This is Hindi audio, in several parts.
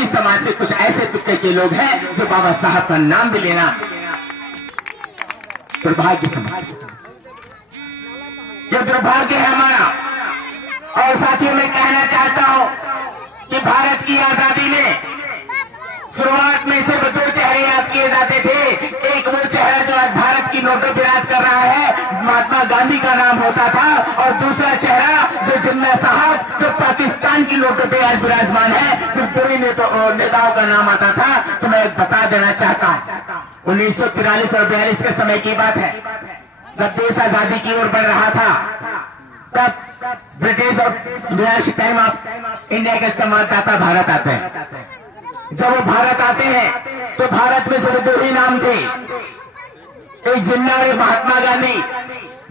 उसी समाज से कुछ ऐसे तुक्के के लोग हैं जो बाबा साहब का नाम भी लेना दुर्भाग्य समझ, ये दुर्भाग्य है हमारा। और साथियों मैं कहना चाहता हूं कि भारत की आजादी में शुरुआत में सिर्फ दो चेहरे याद किए जाते थे। एक वो चेहरा जो आज भारत की नोटों पर राज कर रहा है, महात्मा गांधी का नाम होता था, और दूसरा चेहरा जो जिन्ना साहब जो पाकिस्तान की नोटों पर आज विराजमान है, सिर्फ दो ही नेताओं का नाम आता था। तो मैं बता देना चाहता हूं 1943 और 42 के समय की बात है, जब देश आजादी की ओर बढ़ रहा था, तब ब्रिटिश और टाइम ऑफ इंडिया के संवाददाता भारत आते हैं। जब वो भारत आते हैं तो भारत में सिर्फ दो ही नाम थे, एक जिन्ना और महात्मा गांधी।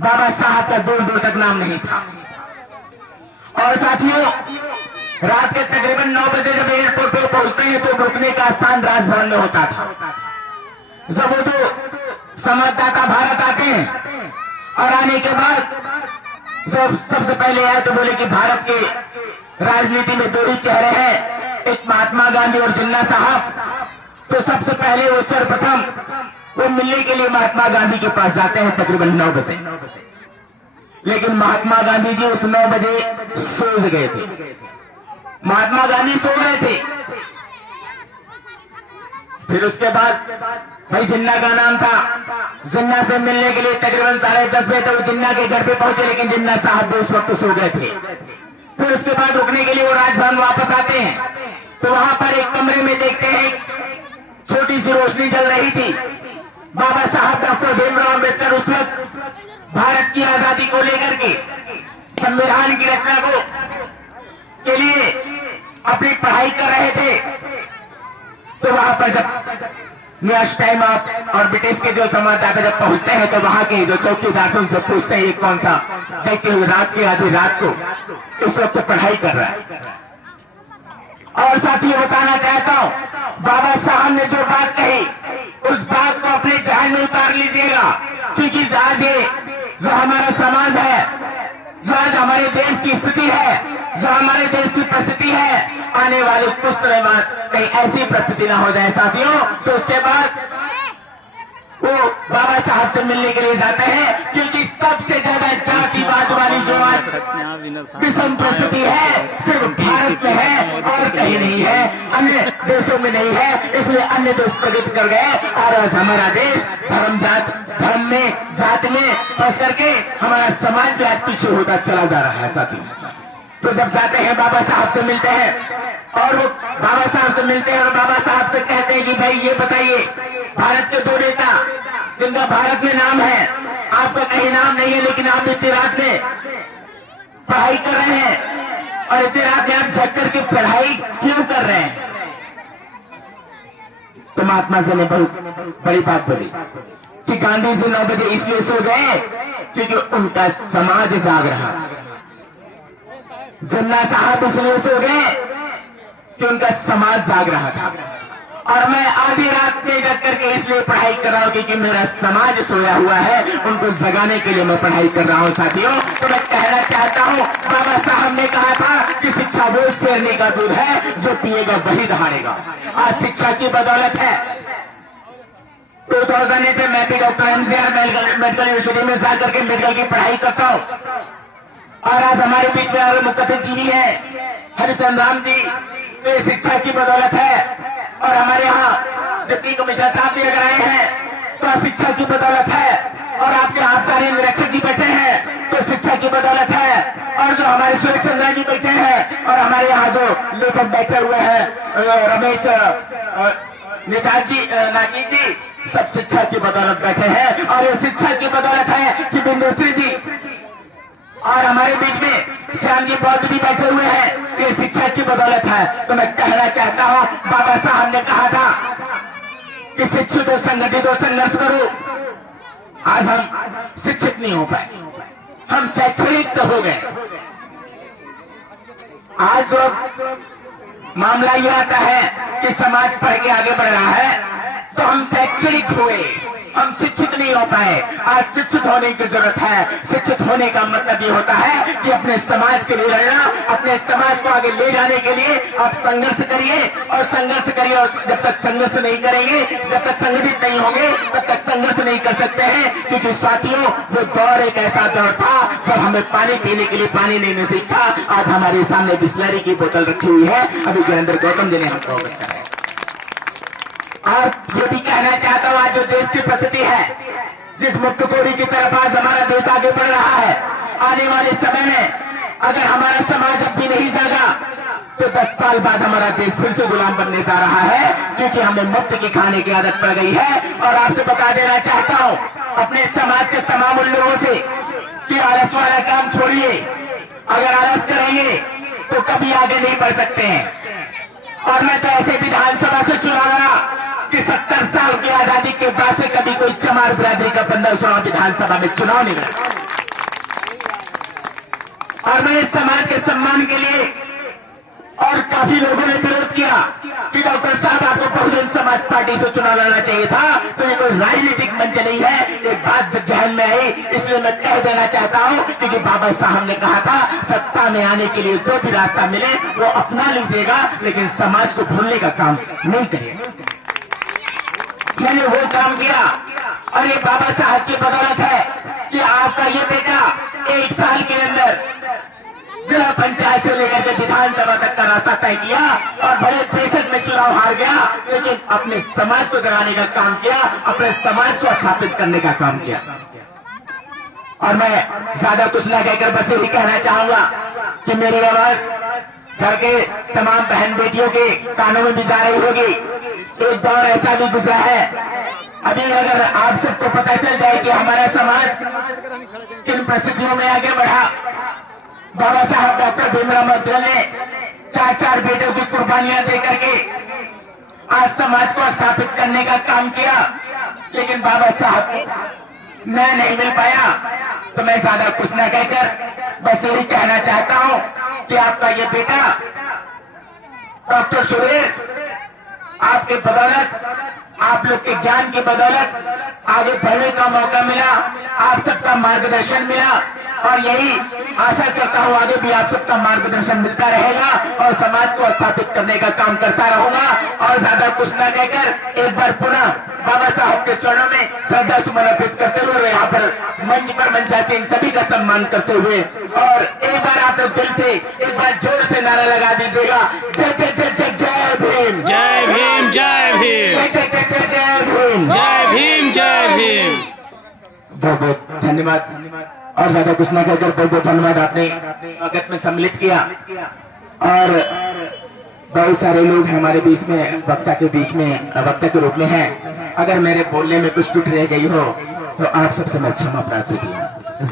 बाबा साहब का दूर दूर तक नाम नहीं था। और साथियों रात के तकरीबन 9 बजे जब एयरपोर्ट पर पहुंचते हैं तो रुकने का स्थान राजभवन में होता था। जब वो तो संवाददाता भारत आते हैं और आने के बाद सबसे पहले आए तो बोले कि भारत के राजनीति में दो ही चेहरे हैं, एक महात्मा गांधी और जिन्ना साहब। तो सबसे पहले वो सर्वप्रथम वो मिलने के लिए महात्मा गांधी के पास जाते हैं तकरीबन 9 बजे। लेकिन महात्मा गांधी जी उस 9 बजे सो गए थे। महात्मा गांधी सो गए थे। फिर उसके बाद भाई जिन्ना का नाम था, जिन्ना से मिलने के लिए तकरीबन 10:30 बजे तक जिन्ना के घर पे पहुंचे, लेकिन जिन्ना साहब भी उस वक्त सो गए थे। फिर उसके बाद रुकने के लिए वो राजभवन वापस आते हैं तो वहां पर एक कमरे में देखते हैं छोटी सी रोशनी जल रही थी। बाबा साहब डॉक्टर भीमराव अम्बेडकर उस वक्त भारत की आजादी को लेकर के संविधान की रचना को के लिए अपनी पढ़ाई कर रहे थे। तो वहां पर जब न्यूयॉर्क टाइम और ब्रिटिश के जो संवाददाता जब पहुंचते हैं तो वहां के जो चौकीदार थे उनसे पूछते हैं ये कौन सा व्यक्ति रात की आधी रात को इस वक्त पढ़ाई कर रहा है। और साथियों बताना चाहता हूं बाबा साहब ने जो बात कही उस बात को अपने जहन में उतार लीजिएगा, क्योंकि आज ये जो हमारा समाज है, जो आज हमारे देश की स्थिति है, जो हमारे देश की परिस्थिति है, आने वाले कुछ समय बाद कहीं ऐसी परिस्थिति ना हो जाए साथियों। तो उसके बाद वो बाबा साहब से मिलने के लिए जाते हैं, क्योंकि सबसे ज्यादा जातिवाद वाली जो आज विषम परिस्थिति है सिर्फ भारत में है और कहीं नहीं है, अन्य देशों में नहीं है। इसलिए अन्य देश प्रगति कर गए और आज हमारा देश धर्म में जात में फंस करके हमारा समाज भी आज पीछे होता चला जा रहा है साथियों। तो जब जाते हैं बाबा साहब से मिलते हैं और वो बाबा साहब से मिलते हैं और बाबा साहब से कहते हैं कि भाई ये बताइए भारत के दो नेता जिनका भारत में नाम है, आपका कहीं नाम नहीं है, लेकिन आप इतनी रात में पढ़ाई कर रहे हैं और इतनी रात में आप जग करके पढ़ाई क्यों कर रहे हैं? तो महात्मा जी ने बहुत बड़ी बात बोली कि गांधी जी 9 बजे इसलिए सो गए क्योंकि उनका समाज जाग रहा। जिन्ना साहब इसलिए सो गए कि उनका समाज जाग रहा था। और मैं आधी रात में जग करके इसलिए पढ़ाई कर रहा हूं क्योंकि मेरा समाज सोया हुआ है, उनको जगाने के लिए मैं पढ़ाई कर रहा हूं साथियों। तो मैं कहना चाहता हूं बाबा साहब ने कहा था कि शिक्षा वो शेरनी का दूध है जो पिएगा वही दहाड़ेगा। आज शिक्षा की बदौलत है 2008 में मैं भी डॉक्टर एमजीआर मेडिकल यूनिवर्सिटी में जाकर के मेडिकल की पढ़ाई करता हूं। और आज हमारे बीच में और मुकद्दर जी भी है, हरिचंद्र राम जी। तो ये शिक्षा की बदौलत है। और हमारे यहाँ डिप्टी कमिश्नर साहब भी अगर आए हैं तो शिक्षा की बदौलत है। और आपके आबकारी निरीक्षक जी बैठे हैं तो शिक्षा की बदौलत है। और जो हमारे सुरेश चंद्रा जी बैठे हैं और हमारे यहाँ जो लेखक बैठे हुए हैं रमेश नाजीद जी, सब शिक्षा की बदौलत बैठे हैं। और ये शिक्षा की बदौलत है कि बिंदुश्री जी और हमारे बीच में श्याम जी बौद्ध भी बैठे हुए हैं, ये शिक्षा की बदौलत है। तो मैं कहना चाहता हूं बाबा साहब ने कहा था कि शिक्षित हो, संगठित हो, संघर्ष करो। आज हम शिक्षित नहीं हो पाए, हम शैक्षणिक तो हो गए। आज जो मामला यह आता है कि समाज पढ़ के आगे बढ़ रहा है तो हम शैक्षणिक हुए, हम शिक्षित नहीं हो पाए। आज शिक्षित होने की जरूरत है। शिक्षित होने का मतलब ये होता है कि अपने समाज के लिए लड़ना, अपने समाज को आगे ले जाने के लिए आप संघर्ष करिए और संघर्ष करिए। और जब तक संघर्ष नहीं करेंगे, जब तक संगठित नहीं होंगे, तब तक संघर्ष नहीं कर सकते हैं। क्योंकि साथियों, वो दौर एक ऐसा दौर था जब हमें पानी पीने के लिए पानी नहीं नसीब था। आज हमारे सामने बिस्लरी की बोतल रखी हुई है। अभी वीरेंद्र गौतम जी ने हमको अवगत कराया। और ये भी कहना चाहता हूं, आज जो देश की परिस्थिति है, जिस मुक्तखोरी की तरफ आज हमारा देश आगे बढ़ रहा है, आने वाले समय में अगर हमारा समाज अब भी नहीं जागा तो 10 साल बाद हमारा देश फिर से गुलाम बनने जा रहा है। क्योंकि हमें मुफ्त की खाने की आदत पड़ गई है। और आपसे बता देना चाहता हूं अपने समाज के तमाम उन लोगों से कि आलस वाला काम छोड़िए। अगर आलस करेंगे तो कभी आगे नहीं बढ़ सकते हैं। और मैं तो ऐसे विधानसभा से चुना रहा कि 70 साल की आजादी के बाद से कभी कोई चमार बिरादरी का बंदा चुनाव विधानसभा में चुनाव नहीं लड़ा। और मैंने समाज के सम्मान के लिए, और काफी लोगों ने विरोध किया कि डॉक्टर साहब आपको बहुजन समाज पार्टी से चुनाव लड़ना चाहिए था। तो ये कोई राजनीतिक मंच नहीं है। एक बात जहन में आई, इसलिए मैं कह देना चाहता हूं क्योंकि बाबा साहब ने कहा था सत्ता में आने के लिए जो भी रास्ता मिले वो अपना लीजिएगा, लेकिन समाज को भूलने का काम नहीं करिएगा। मैंने वो काम किया और ये बाबा साहब की बदौलत है कि आपका ये बेटा 1 साल के अंदर जिला पंचायत से लेकर के विधानसभा तक का रास्ता तय किया और बड़े प्रतिशत में चुनाव हार गया, लेकिन अपने समाज को जगाने का काम किया, अपने समाज को स्थापित करने का काम किया। और मैं ज्यादा कुछ न कहकर बस यही कहना चाहूंगा कि मेरी आवाज घर के तमाम बहन बेटियों के कानों में भी जा रही होगी। एक दौर ऐसा भी गुजरा है, अभी अगर आप सबको पता चल जाए कि हमारा समाज किन परिस्थितियों में आगे बढ़ा। बाबा साहब डॉक्टर भीमराव अम्बेडकर ने 4 बेटों की कुर्बानियां देकर के आज समाज को स्थापित करने का काम किया, लेकिन बाबा साहब न्याय नहीं मिल पाया। तो मैं ज्यादा कुछ न कहकर बस यही कहना चाहता हूं कि आपका ये बेटा डॉक्टर सुरेश, आपके बदौलत, आप लोग के ज्ञान की बदौलत आगे बढ़ने का मौका मिला, आप सबका मार्गदर्शन मिला। और यही आशा करता हूं आगे भी आप सबका मार्गदर्शन मिलता रहेगा और समाज को स्थापित करने का काम करता रहूंगा। और ज्यादा कुछ न कहकर एक बार पुनः बाबा साहब के चरणों में श्रद्धा सुमन अर्पित करते हुए यहाँ पर मंच पर मंचासीन इन सभी का सम्मान करते हुए, और एक बार आप लोग दिल से एक बार जोर से नारा लगा दीजिएगा, जय जय जय जय जय भीम, जय भीम, जय भीम, जय जय जय जय जय भीम, जय भीम, जय भीम। बहुत बहुत धन्यवाद। और ज्यादा कुछ न कहकर बहुत बहुत धन्यवाद, आपने स्वागत में सम्मिलित किया। और बहुत सारे लोग हमारे बीच में वक्ता के बीच में वक्ता के रूप में हैं। अगर मेरे बोलने में कुछ टूट रह गई हो तो आप सबसे मैं क्षमा प्रार्थी हूँ।